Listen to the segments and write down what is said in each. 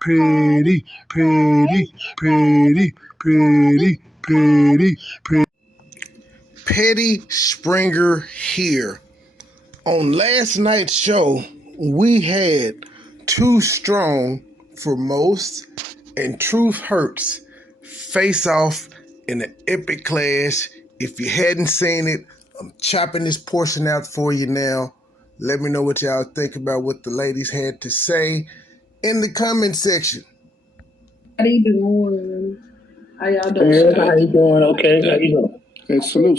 petty, petty, petty, petty, petty, petty. Petty Springer here. On last night's show, we had Too Strong for Most and Truth Hurts face off in an epic clash. If you hadn't seen it, I'm chopping this portion out for you now. Let me know what y'all think about what the ladies had to say in the comment section. How you doing? How y'all doing? Good. How you doing? Okay. How you doing? Hey, salute.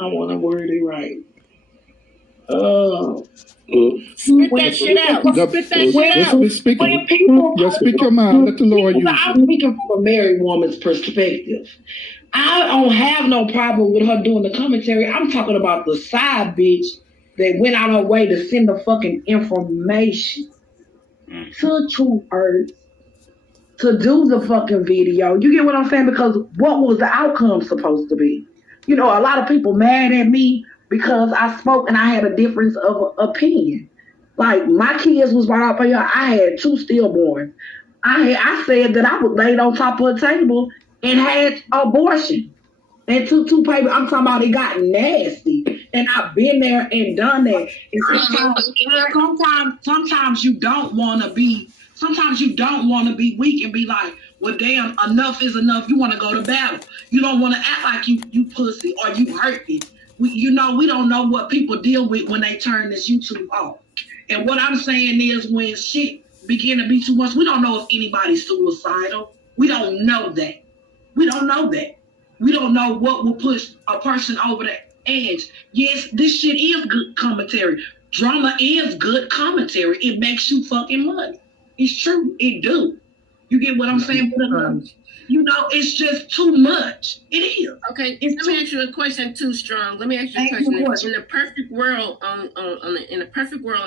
I want to word it right. Spit that shit out. Spit that shit out. Just speak your mind. Let the Lord use I'm you. speaking from a married woman's perspective. I don't have no problem with her doing the commentary. I'm talking about the side bitch that went out her way to send the fucking information to True Earth to do the fucking video. You get what I'm saying? Because what was the outcome supposed to be? You know, a lot of people mad at me because I spoke and I had a difference of opinion. Like, my kids was brought up here. I had 2 stillborns. I said that I was laid on top of a table and had abortion and took 2 papers. I'm talking about it got nasty. And I've been there and done that. And sometimes you don't want to be, weak and be like, well, damn, enough is enough. You want to go to battle. You don't want to act like you pussy or you hurt me. We don't know what people deal with when they turn this YouTube off. And what I'm saying is when shit begin to be too much, we don't know if anybody's suicidal. We don't know that. We don't know what will push a person over the edge. Yes, this shit is good commentary. Drama is good commentary. It makes you fucking money. It's true. It do. You get what I'm saying? It's just too much. It is. Okay, let me ask you a question. Too Strong. Let me ask you a question. In a perfect world on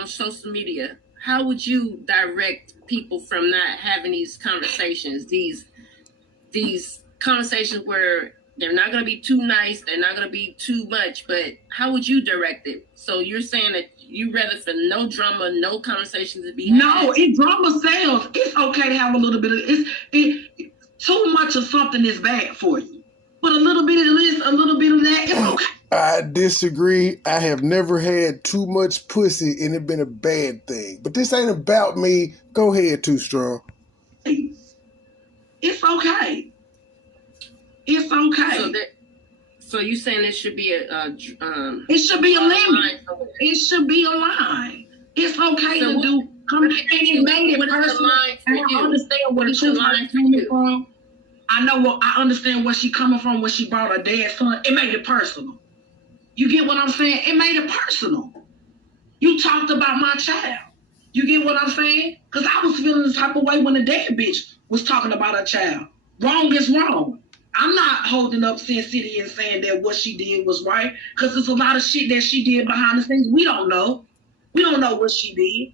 social media, how would you direct people from not having these conversations? These conversations where they're not going to be too nice, they're not going to be too much, but how would you direct it? So you're saying that you rather for no drama, no conversations to be had? No, drama sells. It's okay to have a little bit of too much of something is bad for you. But a little bit of this, a little bit of that, it's okay. I disagree. I have never had too much pussy and it been a bad thing. But this ain't about me. Go ahead, Too Strong. It's okay. It's okay. So you saying it should be it should be a limit. It should be a line. It's okay to do. And it made it personal. I understand where the line coming from. I understand where she coming from when she brought her dad's son. It made it personal. You get what I'm saying? It made it personal. You talked about my child. You get what I'm saying? Because I was feeling this type of way when the dead bitch was talking about her child. Wrong is wrong. I'm not holding up Sin City and saying that what she did was right, because there's a lot of shit that she did behind the scenes. We don't know. We don't know what she did.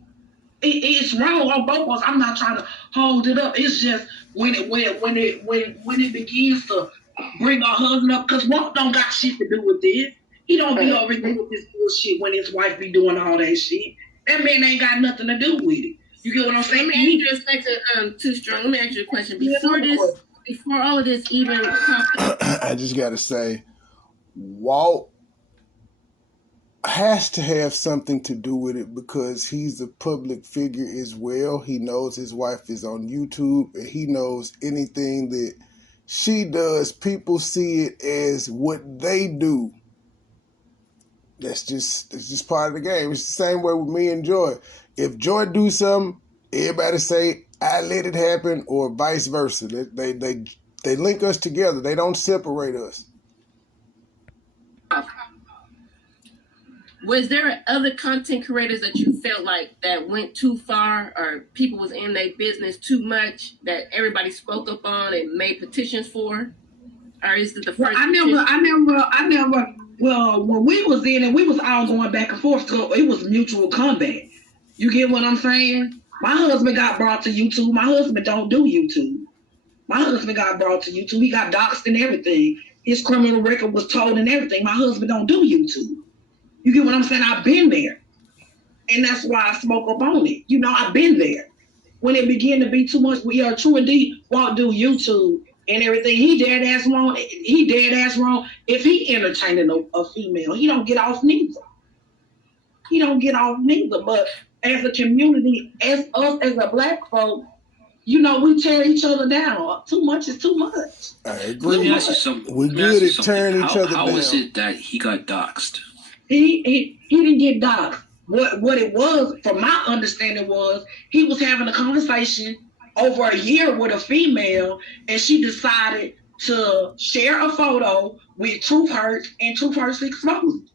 It's wrong on both of us. I'm not trying to hold it up. It's just when it begins to bring her husband up, because Walt don't got shit to do with this. He don't be over here with this bullshit when his wife be doing all that shit. That man ain't got nothing to do with it. You get what I'm saying? Let me ask you Too Strong. Let me ask you a question. Before all of this even I just gotta say, Walt has to have something to do with it because he's a public figure as well. He knows his wife is on YouTube and he knows anything that she does, people see it as what they do. That's just part of the game. It's the same way with me and Joy. If Joy do something, everybody say, I let it happen, or vice versa. They link us together. They don't separate us. Was there other content creators that you felt like that went too far, or people was in their business too much that everybody spoke up on and made petitions for? Or is it the first? I never. Well, when we was in it, we was all going back and forth. So it was mutual combat. You get what I'm saying? My husband got brought to YouTube. My husband don't do YouTube. My husband got brought to YouTube. He got doxxed and everything. His criminal record was told and everything. My husband don't do YouTube. You get what I'm saying? I've been there. And that's why I smoke up on it. You know, I've been there. When it began to be too much, we are True and D won't do YouTube and everything. He dead ass wrong. If he entertaining a female, he don't get off neither. But as a community, as us as a black folk, you know, we tear each other down. Too much is too much. I agree. We're good at tearing each other down. How is it that he got doxxed? He didn't get doxxed. What it was, from my understanding, was he was having a conversation over a year with a female, and she decided to share a photo with Truth Hurts, and Truth Hurts exposed.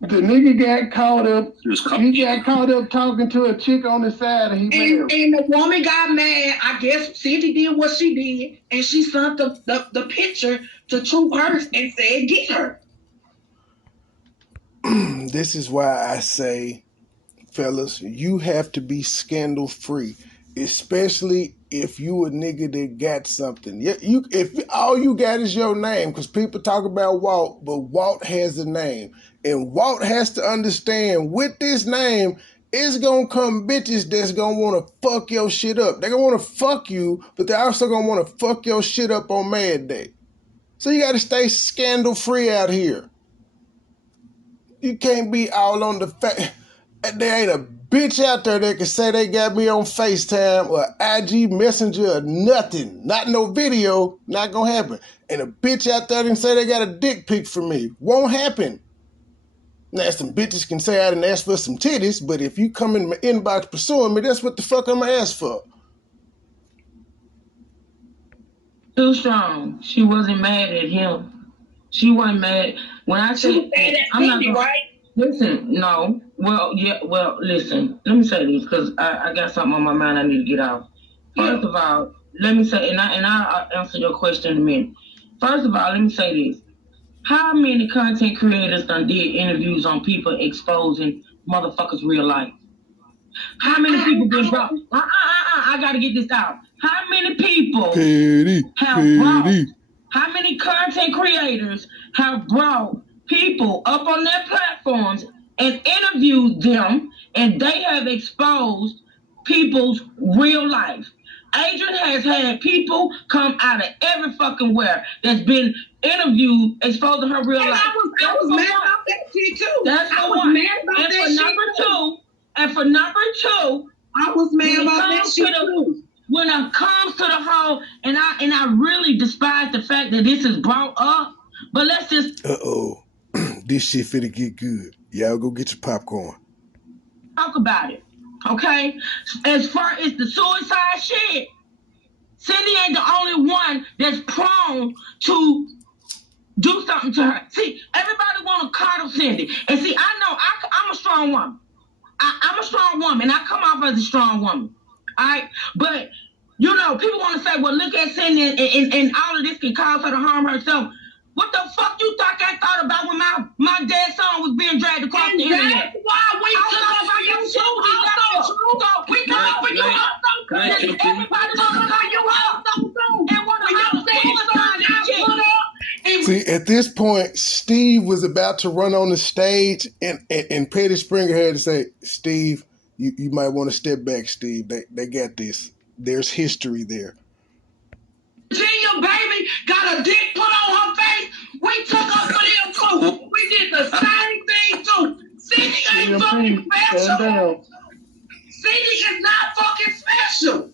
The nigga got caught up. He got caught up talking to a chick on the side, and the woman got mad. I guess Cindy did what she did, and she sent the picture to Truth Hurts and said, "Get her." This is why I say, fellas, you have to be scandal free, especially if you a nigga that got something. If all you got is your name, because people talk about Walt, but Walt has a name, and Walt has to understand with this name, it's gonna come bitches that's gonna want to fuck your shit up. They're gonna want to fuck you, but they're also gonna want to fuck your shit up on Mad Day. So you got to stay scandal free out here. You can't be all on the fact. There ain't a bitch out there that can say they got me on FaceTime or IG Messenger or nothing. Not no video. Not gonna happen. And a bitch out there can say they got a dick pic for me. Won't happen. Now, some bitches can say I didn't ask for some titties, but if you come in my inbox pursuing me, that's what the fuck I'm gonna ask for. Too strong. She wasn't mad at him. She wasn't mad. When I say, I'm not gonna, right? Listen, no. Well, yeah, well, listen. Let me say this, because I got something on my mind I need to get out. First of all, let me say, and I'll answer your question in a minute. First of all, let me say this. How many content creators done did interviews on people exposing motherfuckers' real life? How many people been brought? I gotta get this out. How many people how many content creators have brought people up on their platforms and interviewed them, and they have exposed people's real life? Adrian has had people come out of every fucking where that's been interviewed, exposing her real life. I was mad about that shit too. That's I the was one. mad about And that for shit number too. two, and for number two, I was mad about that shit too. When it comes to the whole, and I really despise the fact that this is brought up, but let's just this shit finna get good. Y'all go get your popcorn. Talk about it, okay? As far as the suicide shit, Cindy ain't the only one that's prone to do something to her. See, everybody want to coddle Cindy, and see, I know I'm a strong woman. I'm a strong woman. I come off as a strong woman. All right? But, you know, people want to say, well, look at Cindy and all of this can cause her to harm herself. What the fuck you thought I thought about when my dead son was being dragged across the internet? That's why we took up for you too. We took up for you also. Everybody took up for you also. And what See, at this point, Steve was about to run on the stage, and Petty Springer had to say, Steve, you might want to step back, Steve. They got this. There's history there. Virginia baby got a dick put on her face. We took up for them too. We did the same thing too. Cindy ain't fucking special. Cindy is not fucking special.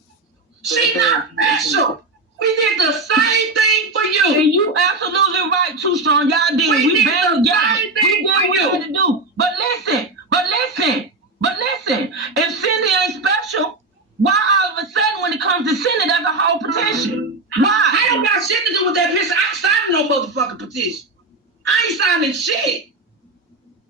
She's not special. We did the same thing for you. And you absolutely right, Too Strong. Y'all did. We did the same thing for you. We did what we had to do. But listen. If Cindy ain't special, why all of a sudden when it comes to Cindy, there's a whole petition? Why? I don't got shit to do with that petition. I ain't signing no motherfucking petition. I ain't signing shit.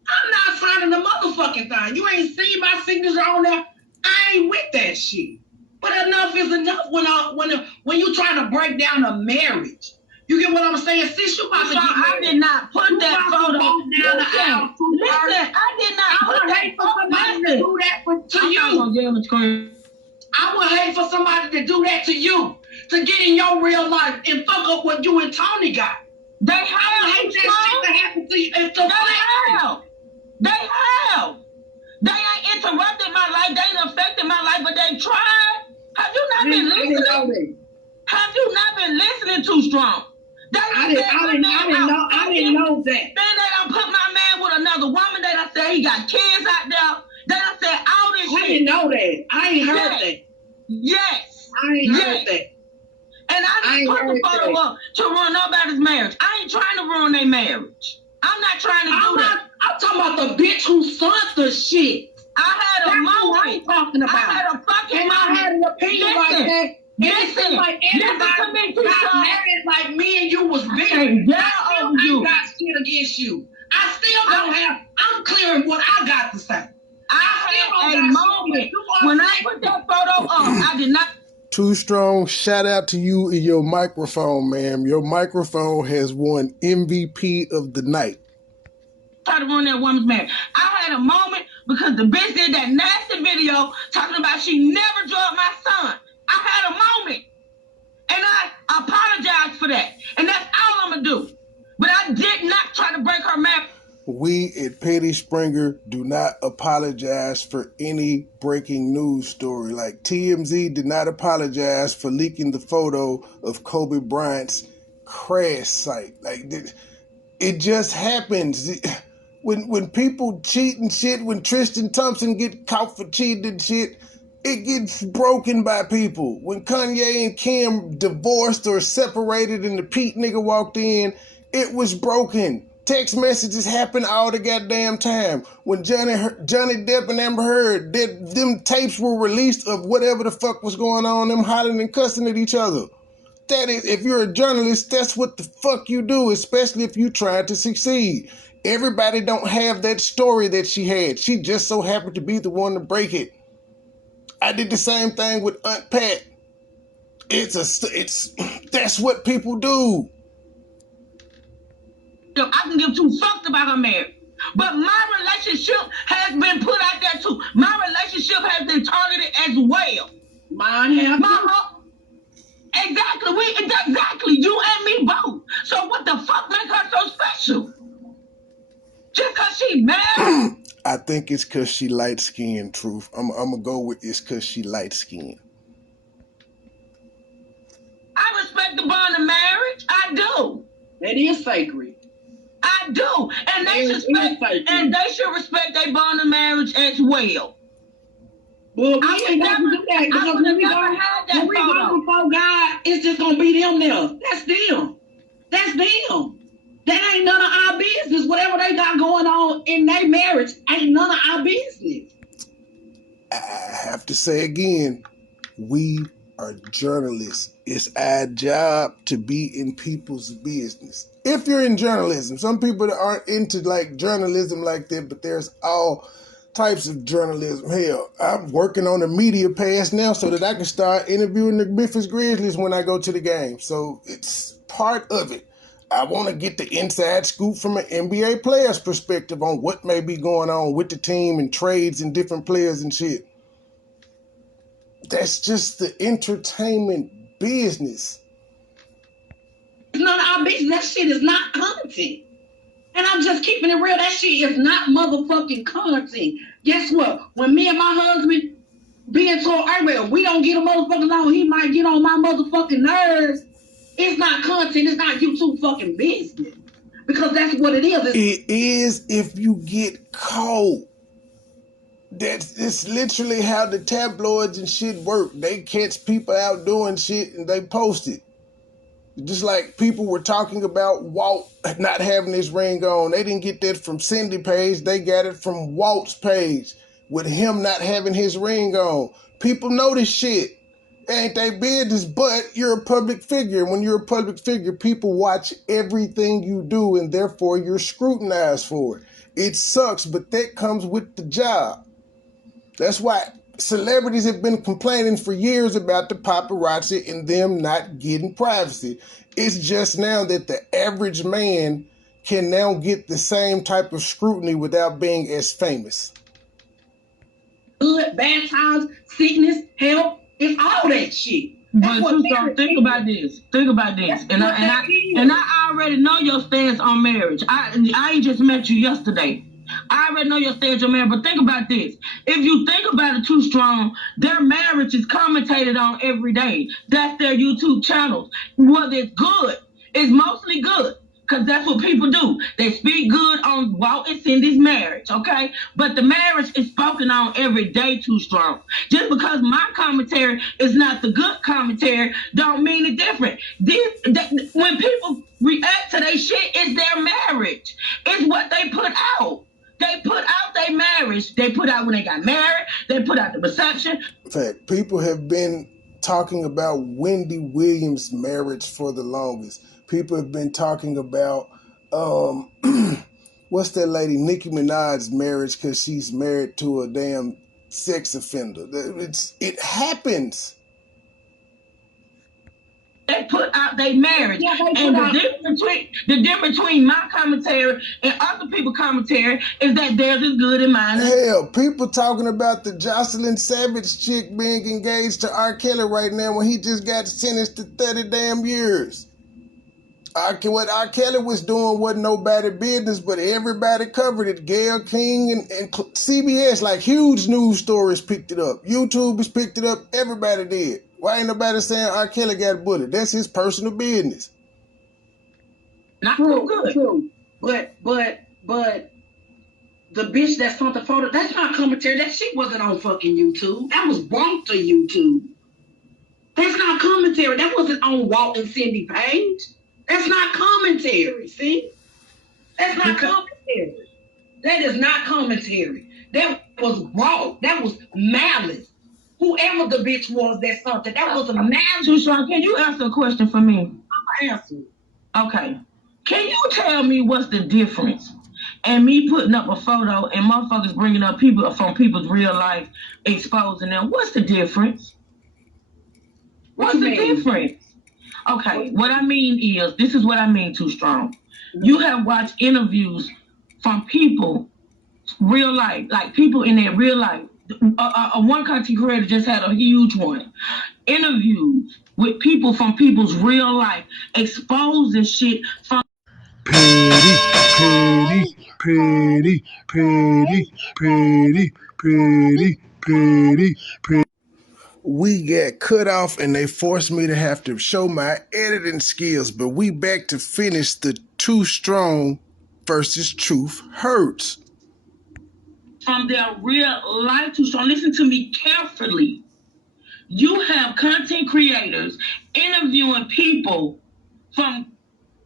I'm not signing the motherfucking thing. You ain't seen my signature on there. I ain't with that shit. But enough is enough when you trying to break down a marriage. You get what I'm saying? Since you about to get married, I did not put that photo down the aisle. Listen, I did not put that photo to do that to you. I would hate for somebody to do that to you, to get in your real life and fuck up what you and Tony got. They I would hate that shit to happen to you. They have. tried? Have you not been listening? Have you not been listening too strong? I didn't know that. Then they done put my man with another woman. They done said he got kids out there. They done said all this shit. I didn't know that. I ain't heard that. Yes. I ain't heard that. And I didn't put the photo up to ruin nobody's marriage. I ain't trying to ruin their marriage. I'm not trying to do that. I'm talking about the bitch who sent the shit. I had a moment. I'm talking about. I had a fucking moment. I had an opinion like that. Listen, like everybody got married like me and you was big. I still got shit against you. I still don't have. I'm clearing what I got to say. I had a moment when I put that photo up. I did not. Too Strong, shout out to you and your microphone, ma'am. Your microphone has won MVP of the night. Try to ruin that woman's marriage. I had a moment because the bitch did that nasty video talking about she never drugged my son. I had a moment. And I apologize for that. And that's all I'm going to do. But I did not try to break her marriage. We at Petty Springer do not apologize for any breaking news story. Like TMZ did not apologize for leaking the photo of Kobe Bryant's crash site. Like it just happens. When people cheat and shit, when Tristan Thompson get caught for cheating and shit, it gets broken by people. When Kanye and Kim divorced or separated and the Pete nigga walked in, it was broken. Text messages happen all the goddamn time. When Johnny Depp and Amber Heard, them tapes were released of whatever the fuck was going on, them hollering and cussing at each other. That is, if you're a journalist, that's what the fuck you do, especially if you try to succeed. Everybody don't have that story that she had. She just so happened to be the one to break it. I did the same thing with Aunt Pat. That's what people do. I can give two fucks about her marriage. But my relationship has been put out there too. My relationship has been targeted as well. Mine have. Exactly. You and me both. So what the fuck make her so special? Just because she married? I think it's because she light-skinned, Truth. I'm going to go with it's because she light-skinned. I respect the bond of marriage. I do. That is sacred. I do. And they should respect their bond of marriage as well. Well, we ain't got to do that because when we go before God, it's just going to be them there. That's them. That's them. That ain't none of our business. Whatever they got going on in their marriage ain't none of our business. I have to say again, we are journalists. It's our job to be in people's business. If you're in journalism, some people that aren't into like journalism like that, but there's all types of journalism. Hell, I'm working on a media pass now so that I can start interviewing the Memphis Grizzlies when I go to the game. So it's part of it. I want to get the inside scoop from an NBA player's perspective on what may be going on with the team and trades and different players and shit. That's just the entertainment business. It's none of our business. That shit is not content. And I'm just keeping it real. That shit is not motherfucking content. Guess what? When me and my husband being told, well, we don't get a motherfucking along, he might get on my motherfucking nerves. It's not content. It's not YouTube fucking business. Because that's what it is. It is if you get caught. It's literally how the tabloids and shit work. They catch people out doing shit and they post it. Just like people were talking about Walt not having his ring on. They didn't get that from Cindy page. They got it from Walt's page with him not having his ring on. People know this shit. Ain't they business, but you're a public figure. When you're a public figure, people watch everything you do and therefore you're scrutinized for it. It sucks, but that comes with the job. That's why celebrities have been complaining for years about the paparazzi and them not getting privacy. It's just now that the average man can now get the same type of scrutiny without being as famous. Good, bad times, sickness, health, it's all that shit. But think about this. And I already know your stance on marriage. I ain't just met you yesterday. I already know your stage, your man, but think about this. If you think about it too strong, their marriage is commentated on every day. That's their YouTube channels. Whether it's good, it's mostly good. Because that's what people do. They speak good on Walt and Cindy's marriage, okay? But the marriage is spoken on every day too strong. Just because my commentary is not the good commentary, don't mean it different. When people react to their shit, it's their marriage. It's what they put out. They put out their marriage. They put out when they got married. They put out the reception. In fact, people have been talking about Wendy Williams' marriage for the longest. People have been talking about, what's that lady, Nicki Minaj's marriage because she's married to a damn sex offender. It happens. They put out their marriage. Yeah, and the difference between my commentary and other people's commentary is that theirs is good and mine is... Hell, people talking about the Jocelyn Savage chick being engaged to R. Kelly right now when he just got sentenced to 30 damn years. What R. Kelly was doing wasn't nobody business, but everybody covered it. Gayle King and CBS, like huge news stories picked it up. YouTubers picked it up. Everybody did. Why ain't nobody saying R. Kelly got bullied? That's his personal business. Not True. But the bitch that sent the photo, that's not commentary. That shit wasn't on fucking YouTube. That was brought to YouTube. That's not commentary. That wasn't on Walt and Cindy page. That's not commentary, see? That's not commentary. That is not commentary. That was raw. That was malice. Whoever the bitch was that something, that was a malice. Sushan, can you answer a question for me? I'm answer. Okay. Can you tell me what's the difference and me putting up a photo and motherfuckers bringing up people from people's real life, exposing them? What's the difference? What's the difference? Okay, what I mean is, this is what I mean too strong. You have watched interviews from people, real life, like people in their real life. One content creator just had a huge one. Interviews with people from people's real life, exposing shit from... Petty. We got cut off and they forced me to have to show my editing skills, but we back to finish the Too Strong versus Truth Hurts. From their real life Too Strong. Listen to me carefully. You have content creators interviewing people from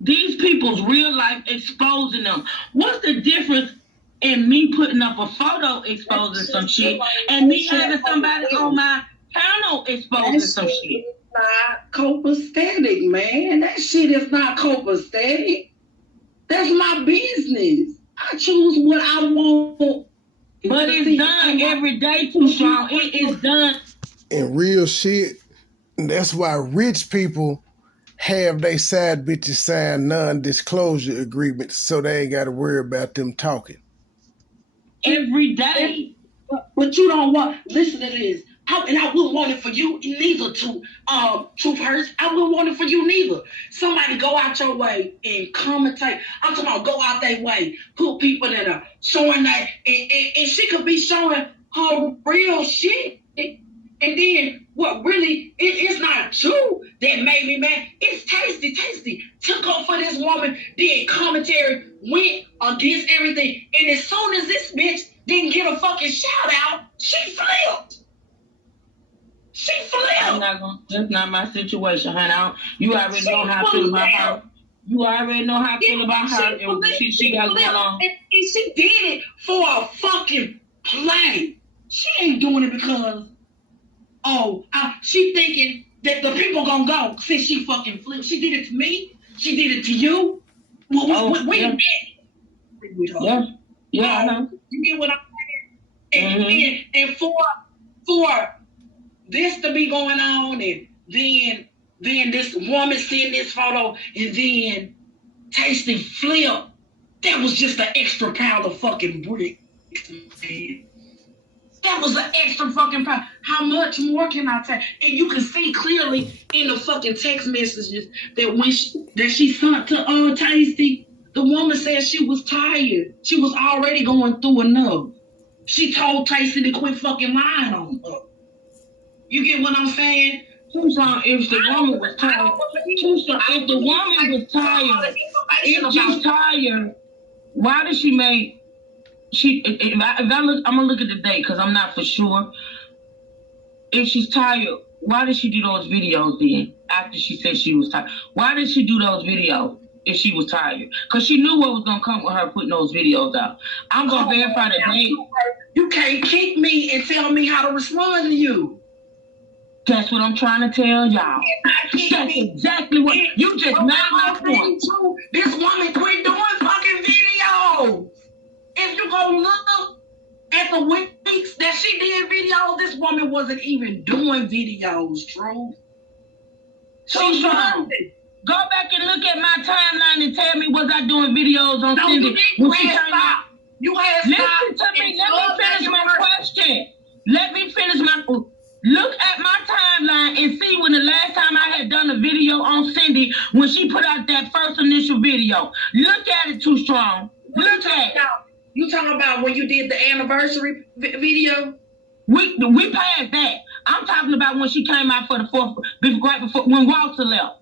these people's real life, exposing them. What's the difference in me putting up a photo exposing some shit and me having somebody on my channel exposing some shit? Not copacetic, man. That shit is not copacetic. That's my business. I choose what I want. But it's done every day, Too Strong. It is done. And real shit, that's why rich people have they side bitches sign non-disclosure agreements so they ain't got to worry about them talking. Every day. But you don't want, listen to this. And I wouldn't want it for you neither, Truth Hurts. I wouldn't want it for you neither. Somebody go out your way and commentate. I'm talking about go out their way. Put people that are showing that. And she could be showing her real shit. And then what really, it's not true that made me mad. It's tasty. Took off for this woman, did commentary, went against everything. And as soon as this bitch didn't get a fucking shout out, she flipped. That's not my situation, honey. You already know how I feel about her. You already know how I feel about her and what she got going on. And she did it for a fucking play. She ain't doing it because, she thinking that the people gonna go since she fucking flipped. She did it to me. She did it to you. Well, yeah. You get what I'm saying? And for this to be going on, and then this woman seeing this photo, and then Tasty flip, that was just an extra pound of fucking brick. That was an extra fucking pound. How much more can I take? And you can see clearly in the fucking text messages that she sent to Tasty, The woman said she was tired. She was already going through enough. She told Tracy to quit fucking lying on her. You get what I'm saying? Tucson, if the woman was tired, Tucson, if the woman was tired, if she's tired, why did she make, if I look, I'm gonna look at the date because I'm not for sure. If she's tired, why did she do those videos then? After she said she was tired, why did she do those videos if she was tired? Because she knew what was gonna come with her putting those videos out. I'm gonna verify the date. You can't kick me and tell me how to respond to you. That's what I'm trying to tell y'all. That's exactly what you just made my point. This woman quit doing fucking videos. If you go look at the weeks that she did videos, this woman wasn't even doing videos, True. She's strong. Go back and look at my timeline and tell me, was I doing videos on Cindy? You had stopped. Listen to me. Let me finish my question. Let me finish my... Look at my timeline and see when the last time I had done a video on Cindy when she put out that first initial video. Look at it, Too Strong. Look at it. You talking about when you did the anniversary video? We passed that. I'm talking about when she came out for the fourth, right before, when Walter left.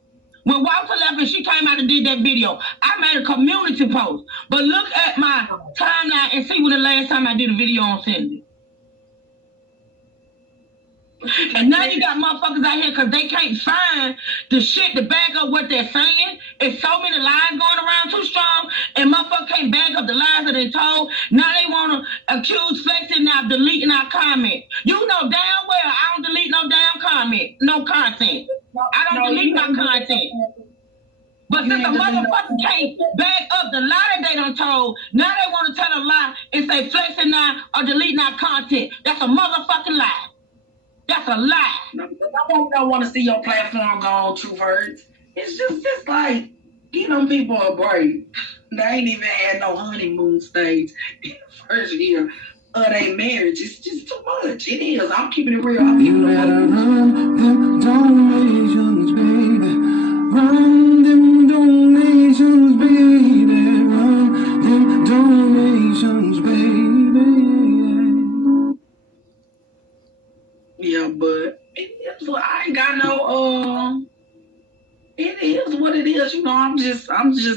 When Walter left and she came out and did that video, I made a community post. But look at my timeline and see when the last time I did a video on Cindy. And now you got motherfuckers out here because they can't find the shit to back up what they're saying. It's so many lies going around Too Strong, and motherfuckers can't back up the lies that they told. Now they want to accuse Flexing now of deleting our comment. You know damn well I don't delete no damn comment, no content. I don't delete my content. But since a motherfucker can't back up the lie that they done told, now they want to tell a lie and say Flexing now or deleting our content. That's a motherfucking lie. That's a lie. I don't want to see your platform go on, True Words. It's just like, give them people a break. They ain't even had no honeymoon stage in the first year of their marriage. It's just too much. It is. I'm keeping it real. I'm keeping it real. Run them donations, baby. Run them donations, baby. Run them donations, baby. Yeah, but I ain't got no it is what it is, you know. I'm just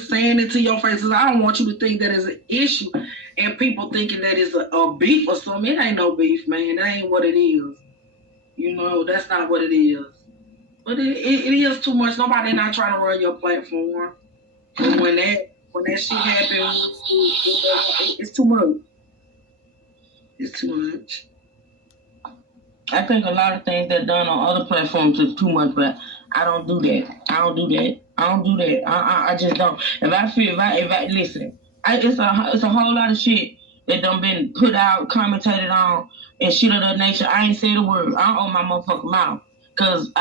saying it to your faces. I don't want you to think that it's an issue and people thinking that it's a beef or something. It ain't no beef, man. That ain't what it is. You know, that's not what it is. But it is too much. Nobody not trying to run your platform. But when that shit happens, it's too much. It's too much. I think a lot of things that done on other platforms is too much, but I don't do that. I just don't. If I listen, it's a whole lot of shit that done been put out, commentated on, and shit of that nature. I ain't said a word. I don't own my motherfucking mouth. Cause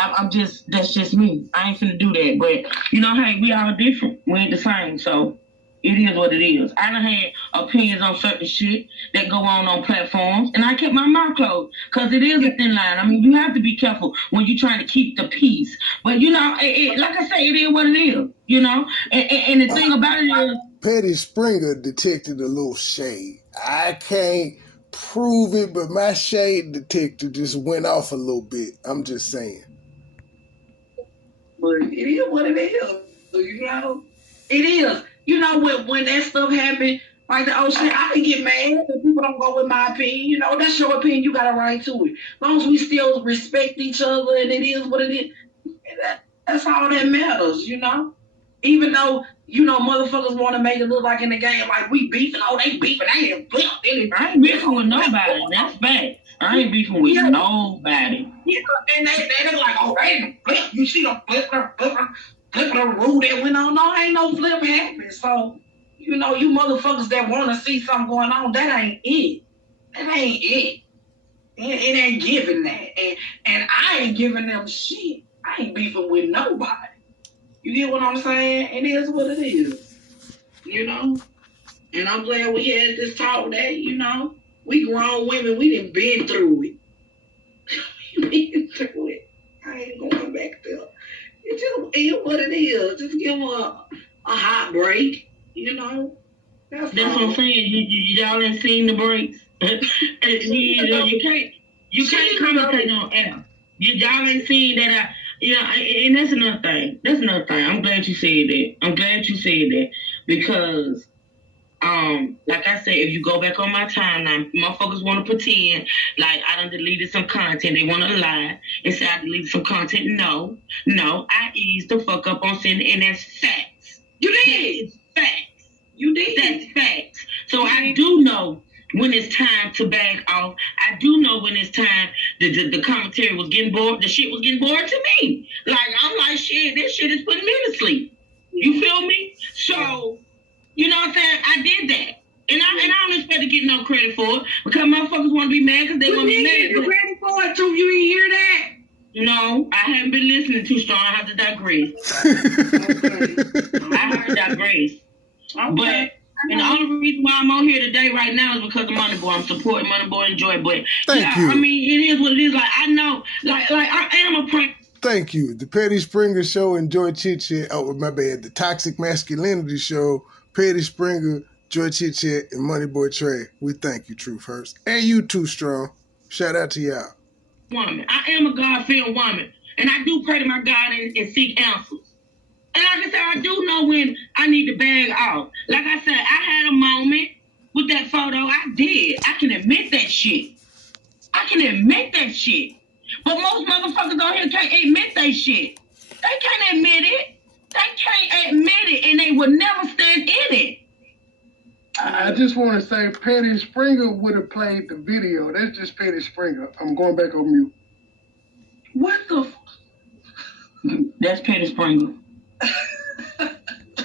that's just me. I ain't finna do that. But, you know, hey, we all different. We ain't the same, so it is what it is. I done had opinions on certain shit that go on platforms, and I kept my mouth closed because it is a thin line. I mean, you have to be careful when you're trying to keep the peace. But, you know, like I say, it is what it is, you know? And the thing about it is... Petty Springer detected a little shade. I can't prove it, but my shade detector just went off a little bit. I'm just saying. But it is what it is, you know? It is. You know, when that stuff happened, like the old shit, I can get mad if people don't go with my opinion. You know, that's your opinion. You got a right to it. As long as we still respect each other and it is what it is, that's all that matters, you know? Even though, you know, motherfuckers want to make it look like in the game, like we beefing. Oh, they beefing. They ain't flipped anything. I ain't beefing with nobody. That's bad. I ain't beefing with nobody. Yeah, and they like, oh, they ain't flip. You see them flipper rule that went on. No, ain't no flip happening. So, you know, you motherfuckers that want to see something going on, that ain't it. That ain't it. It ain't giving that. And I ain't giving them shit. I ain't beefing with nobody. You get what I'm saying? It is what it is. You know? And I'm glad we had this talk that, you know, we grown women, we done been through it. We been through it. I ain't going back there. It is what it is. Just give them a hot break. You know, that's what I'm saying. Y'all ain't seen the breaks. you can't commentate on air. Y'all ain't seen that. And that's another thing. I'm glad you said that. Because like I said, if you go back on my timeline, motherfuckers want to pretend like I done deleted some content. They want to lie and say I deleted some content. No, I eased the fuck up on sending, and that's facts. You did. It's facts. You did. That's facts. So I do know when it's time to back off. I do know when it's time. The commentary was getting bored. The shit was getting bored to me. Like, I'm like, shit, this shit is putting me to sleep. You feel me? So, you know what I'm saying? I did that. And I don't expect to get no credit for it because motherfuckers want to be mad because they want to be mad. You ready for it too? You didn't hear that? No, I haven't been listening too strong. I have to digress. I have to digress. Okay. But and the only reason why I'm on here today right now is because of MoneyBoy. I'm supporting MoneyBoy and Joy. But Thank you. I mean, it is what it is. Like, I know, like I am a prank. Thank you. The Petty Springer Show and Joy Chit Chat. Oh, my bad. The Toxic Masculinity Show, Petty Springer, Joy Chit Chat, and MoneyBoy Trey. We thank you, Truth Hurst. And you too, Strong. Shout out to y'all. Woman. I am a God-fearing woman. And I do pray to my God and seek answers. And like I said, I do know when I need to bag off. Like I said, I had a moment with that photo. I did. I can admit that shit. But most motherfuckers on here can't admit that shit. They can't admit it. And they would never stand in it. I just want to say Petty Springer would have played the video. That's just Petty Springer. I'm going back on mute. What the That's Petty Springer.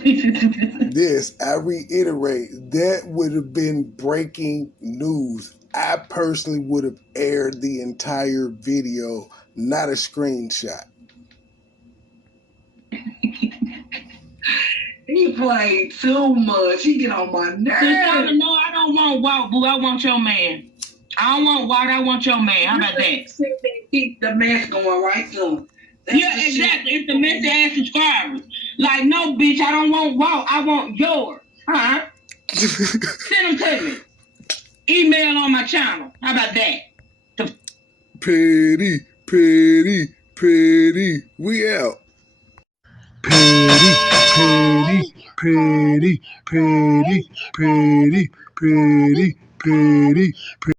This, I reiterate, that would have been breaking news. I personally would have aired the entire video, not a screenshot. He played too much. He get on my nerves. No, I don't want Walt, boo. I want your man. I don't want Walt. I want your man. How about that? Keep the mess going right through. Yeah, exactly. It's the messy ass subscribers. Like, no, bitch, I don't want Walt. I want yours. Huh? Send them to me. Email on my channel. How about that? Petty. We out. Petty.